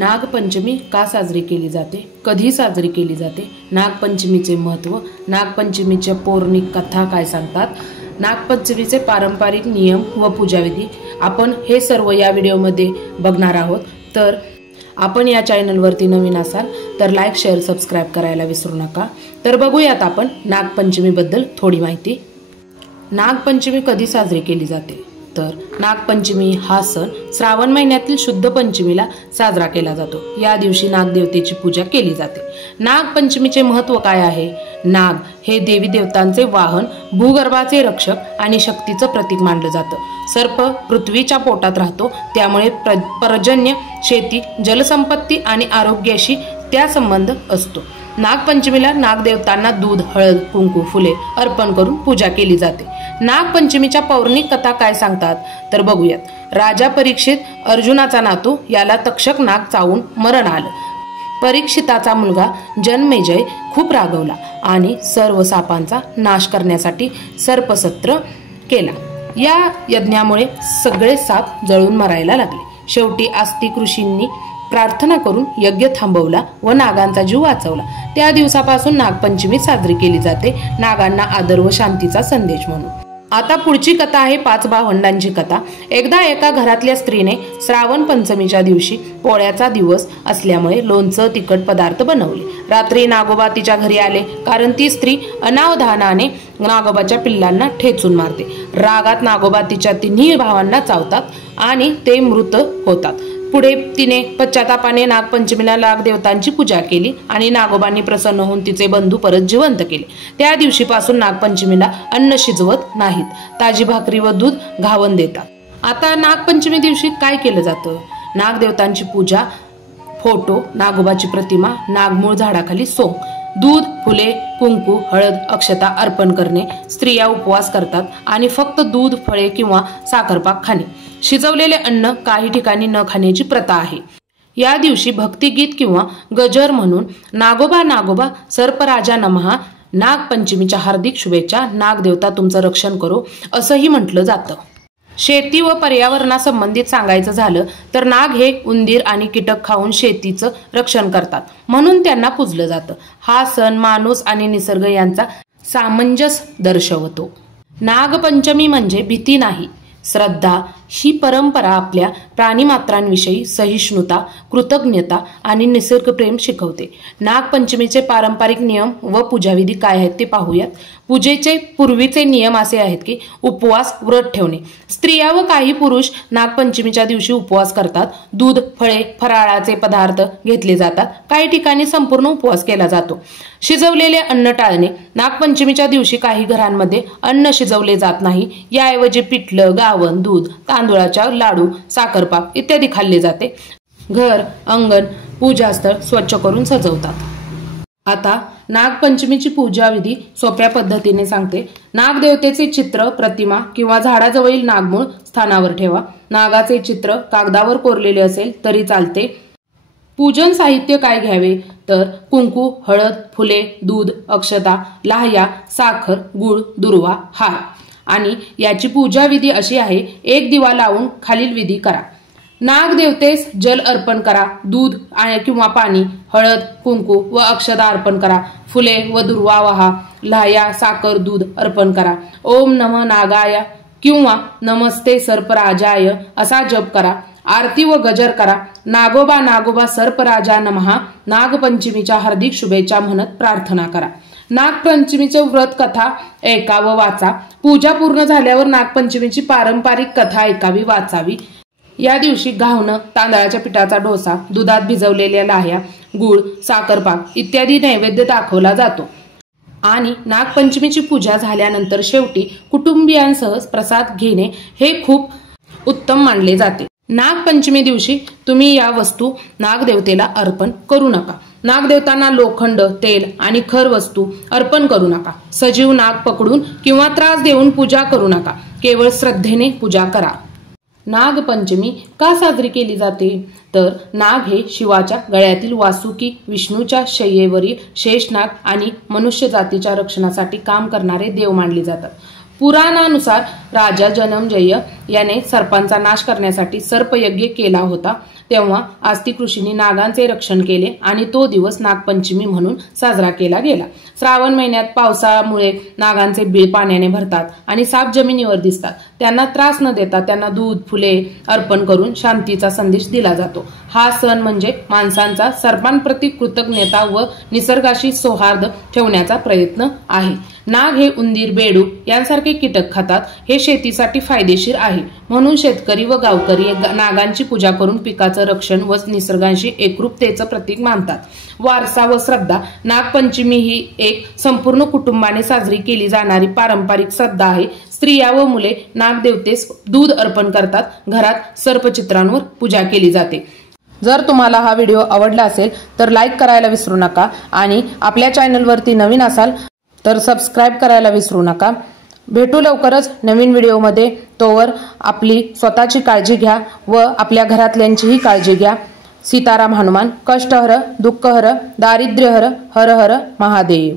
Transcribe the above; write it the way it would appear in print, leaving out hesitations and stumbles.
नागपंचमी का साजरी केली जाते, कधी साजरी केली जाते, नागपंचमीचे महत्त्व, नागपंचमीच्या पौराणिक कथा काय सांगतात, नागपंचमीचे पारंपरिक नियम व पूजाविधी आपण हे सर्व या व्हिडिओमध्ये बघणार आहोत। तर आपण या चॅनलवरती नवीन असाल तर लाईक, शेअर, सबस्क्राइब करायला विसरू नका। तर बघूयात आपण नागपंचमीबद्दल थोडी माहिती। नागपंचमी कधी साजरी केली जाते, तर नागपंचमी हा सण श्रावण महिन्यातील शुद्ध पंचमीला साजरा केला जातो। या दिवशी नागदेवतेची पूजा केली जाते। नागपंचमीचे महत्त्व काय आहे? नाग हे देवी देवतांचे वाहन, भूगर्भाचे रक्षक आणि शक्तीचं प्रतीक मानलं जातं। सर्प पृथ्वीच्या पोटात राहतो, त्यामुळे पर्जन्य, शेती, जलसंपत्ती आणि आरोग्याशी त्या संबंध असतो। नागपंचमीला नागदेवतांना दूध, हळद, कुंकू, फुले अर्पण करून पूजा केली जाते। नागपंचमीच्या पौराणिक कथा काय सांगतात तर बघूयात। राजा परीक्षित अर्जुनाचा नातू, याला तक्षक नाग चावून मरण आलं। परीक्षिताचा मुलगा जन्मेजय खूप रागवला आणि सर्व सापांचा नाश करण्यासाठी सर्पसत्र केला। या यज्ञामुळे सगळे साप जळून मरायला लागले। शेवटी आस्तिक ऋषींनी प्रार्थना करून यज्ञ थांबवला व नागांचा जीव वाचवला। त्या दिवसापासून नागपंचमी साजरी केली जाते, नागांना आदर व शांतीचा संदेश म्हणून। आता पुढची कथा आहे 5 भावंडांची कथा। एकदा एका घरातल्या स्त्रीने श्रावण पंचमीच्या दिवशी पोळ्याचा दिवस असल्यामुळे लोणचं, तिखट पदार्थ बनवले। रात्री नागोबा तिच्या घरी आले, कारण ती स्त्री अनावधानाने नागोबाच्या पिल्लांना ठेचून मारते। रागात नागोबा तिच्या तिन्ही भावांना चावतात आणि ते मृत होतात। पुढे तिने पश्चातापाने नागपंचमीला नागदेवतांची पूजा केली आणि नागोबांनी प्रसन्न होऊन तिचे बंधू परत जिवंत केले। त्या दिवशीपासून नागपंचमीला अन्न शिजवत नाहीत, ताजी भाकरी व दूध घावन देतात। आता नागपंचमी दिवशी काय केलं जातं? नागदेवतांची पूजा, फोटो, नागोबाची प्रतिमा, नागमूळ झाडाखाली सोंग, दूध, फुले, कुंकू, हळद, अक्षता अर्पण करणे। स्त्रिया उपवास करतात आणि फक्त दूध, फळे किंवा साखरपाक खाणे। शिजवलेले अन्न काही ठिकाणी न खाण्याची प्रथा आहे। या दिवशी भक्तिगीत किंवा गजर म्हणून नागोबा नागोबा सर्पराजा नमः, नागपंचमीच्या हार्दिक शुभेच्छा, नागदेवता तुमचं रक्षण करो असंही म्हटलं जातं। शेती व पर्यावरणासंबंधित सांगायचं झालं तर नाग हे उंदीर आणि कीटक खाऊन शेतीचं रक्षण करतात, म्हणून त्यांना पूजलं जातं। हा सण माणूस आणि निसर्ग यांचा सामंजस्य दर्शवतो। नागपंचमी म्हणजे भीती नाही, श्रद्धा। ही परंपरा आपल्या प्राणीमात्रांविषयी सहिष्णुता, कृतज्ञता आणि निसर्गप्रेम शिकवते। नागपंचमीचे पारंपरिक नियम व पूजाविधी काय आहेत ते पाहूयात। पूजेचे पूर्वीचे नियम असे आहेत की उपवास, व्रत ठेवणे। स्त्रिया व काही पुरुष नागपंचमीच्या दिवशी उपवास करतात। दूध, फळे, फराळाचे पदार्थ घेतले जातात। काही ठिकाणी संपूर्ण उपवास केला जातो। शिजवलेले अन्न टाळणे। नागपंचमीच्या दिवशी काही घरांमध्ये अन्न शिजवले जात नाही, याऐवजी पिठलं, गावण, दूध, तांदूळाच्या लाडू, साखरपाक इत्यादी खाल्ले जाते। घर, अंगण, पूजास्थळ स्वच्छ करून सजवतात। आता नागपंचमीची पूजाविधी सोप्या पद्धतीने सांगते। नागदेवतेचे चित्र, प्रतिमा किंवा झाडाजवळील नागमूळ स्थानावर ठेवा। नागाचे चित्र कागदावर कोरलेले असेल तरी चालते। पूजन साहित्य काय घ्यावे तर कुंकू, हळद, फुले, दूध, अक्षता, लाह्या, साखर, गुळ, दुर्वा, हार। आणि याची पूजाविधी अशी आहे, 1 दिवा लावून खालील विधी करा। नागदेवतेस जल अर्पण करा, दूध किंवा पाणी, हळद, कुंकू व अक्षता अर्पण करा, फुले व दुर्वा वाहा, लाह्या, साखर, दूध अर्पण करा। ओम नमः नागाय किंवा नमस्ते सर्पराजाय असा जप करा। आरती व गजर करा। नागोबा नागोबा सर्पराजा नमः, नागपंचमीच्या हार्दिक शुभेच्छा म्हणत प्रार्थना करा। नागपंचमीचे व्रत कथा ऐका व वाचा। पूजा पूर्ण झाल्यावर नागपंचमीची पारंपरिक कथा ऐकावी, वाचावी। या दिवशी घावणं, तांदळाच्या पिठाचा डोसा, दुधात भिजवलेल्या लाह्या, गुळ, साखरपाक इत्यादी नैवेद्य दाखवला जातो। आणि नागपंचमीची पूजा झाल्यानंतर शेवटी कुटुंबियांसह प्रसाद घेणे हे खूप उत्तम मानले जाते। नागपंचमी दिवशी तुम्ही या वस्तू नागदेवतेला अर्पण करू नका। नागदेवतांना लोखंड, तेल आणि खर वस्तू अर्पण करू नका। सजीव नाग पकडून किंवा त्रास देऊन पूजा करू नका। केवळ श्रद्धेने पूजा करा। नागपंचमी का साजरी केली जाते तर नाग हे शिवाच्या गळ्यातील वासुकी, विष्णूच्या शय्येवरील शेषनाग आणि मनुष्य जातीच्या रक्षणासाठी काम करणारे देव मानले जातात। पुराणानुसार राजा जनमेजय याने सर्पांचा नाश करण्यासाठी सर्पयज्ञ केला होता। तेव्हा आस्तिक ऋषींनी नागांचे रक्षण केले आणि तो दिवस नागपंचमी म्हणून साजरा केला गेला। श्रावण महिन्यात पावसामुळे नागांचे बिळ पाण्याने भरतात आणि साप जमिनीवर दिसतात। त्यांना त्रास न देता त्यांना दूध फुले अर्पण करून शांतीचा संदेश दिला जातो। हा सण म्हणजे माणसांचा सर्पांप्रती कृतज्ञता व निसर्गाशी सौहार्द ठेवण्याचा प्रयत्न आहे। नाग हे उंदीर, बेडूक यांसारखे कीटक खातात। हे शेतीसाठी फायदेशीर आहे, म्हणून शेतकरी व गावकरी नागांची पूजा करून पिकाचं रक्षण व निसर्गाशी एकरूपतेचं प्रतीक मानतात। वारसा व श्रद्धा नागपंचमी ही एक संपूर्ण कुटुंबाने साजरी केली जाणारी पारंपरिक श्रद्धा आहे। स्त्रिया व मुले नागदेवतेस दूध अर्पण करतात। घरात सर्पचित्रांवर पूजा केली जाते। जर तुम्हाला हा व्हिडिओ आवडला असेल तर लाईक करायला विसरू नका आणि आपल्या चॅनलवरती नवीन असाल तर सबस्क्राईब करायला विसरू नका। भेटू लवकरच नवीन व्हिडिओमध्ये। तोवर आपली स्वतःची काळजी घ्या व आपल्या घरातल्यांचीही काळजी घ्या। सीताराम हनुमान कष्टहर दुःखहर दारिद्र्यहर हर हर महादेव।